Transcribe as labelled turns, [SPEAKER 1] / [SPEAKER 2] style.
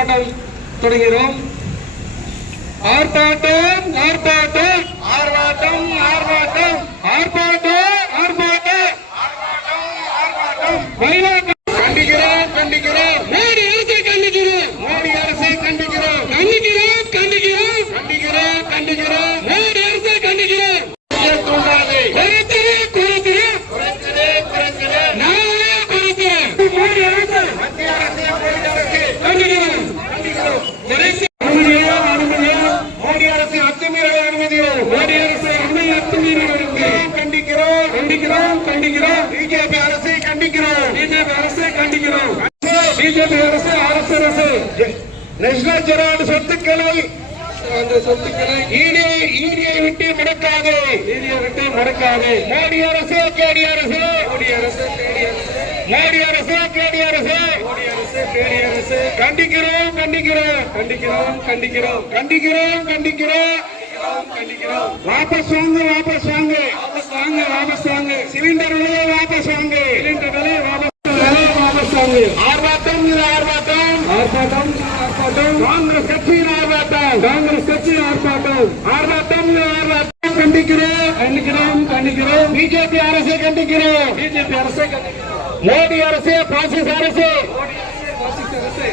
[SPEAKER 1] ஆர்ப்பாட்டம் தொடங்குகிறோம். ஆர்ப்பாட்டம் ஆர்ப்பாட்டம் ஆர்ப்பாட்டம் ஆர்ப்பாட்டம் ஆர்ப்பாட்டம் ஆர்ப்பாட்டம் கண்டிக்கிறோம் கண்டிக்கிறோம். மோடி அரசை கண்டிக்கிறோம். மோடி அரசை கண்டிக்கிறோம். கண்டிக்கிறோம் கண்டிக்கிறோம் கண்டிக்கிறோம் கண்டிக்கிறோம். மோடி அரசை கண்டிக்கிறோம். மோடி அரசு மத்திய அரசு மோடி அரசு கண்டிக்கிறோம் கண்டிக்கிறோம். மோடி அரசு அத்துமீறல் அனுமதியோ. மோடி அரசு அத்துமீறல் அனுமதியோ. கண்டிக்கிறோம் கண்டிக்கிறோம் கண்டிக்கிறோம். பிஜேபி அரசை கண்டிக்கிறோம். பிஜேபி அரசை கண்டிக்கிறோம். பிஜேபி அரசு அரசு நேஷனல் ஜெரால்டு சொத்துக்களை அந்த சொத்துக்களை ஈடியை விட்டு முடக்காது. ஈடியை விட்டு முடக்காது. மோடி அரசு கேடி அரசு. மோடி அரசு கேடி அரசு. மோடி அரசு கேடி அரசு. மோடி அரசு கேடி அரசு. கண்டிக்கிறோம் கண்டிக்கிறோம் கண்டிக்கிறோம் கண்டிக்கிறோம் கண்டிக்கிறோம் கண்டிக்கிறோம் கண்டிக்கிறோம். வாபஸ் வாங்க வாபஸ் வாங்க வாபஸ் வாங்க வாபஸ் வாங்க. சிலிண்டர் விலையை வாபஸ் வாங்க. சிலிண்டர் விலையை வாபஸ் வாங்க. ஆர்ப்பாட்டம் ஆர்ப்பாட்டம் ஆர்ப்பாட்டம் ஆர்ப்பாட்டம். காங்கிரஸ் கட்சியின் ஆர்ப்பாட்டம். காங்கிரஸ் கட்சியின் ஆர்ப்பாட்டம். ஆர்ப்பாட்டம் ஆர்ப்பாட்டம். கண்டிக்கிறோம் கண்டிக்கிறோம் கண்டிக்கிறோம். பிஜேபி அரசை கண்டிக்கிறோம். பிஜேபி அரசை கண்டிக்கிறோம். மோடி அரசு பாசிச அரசு.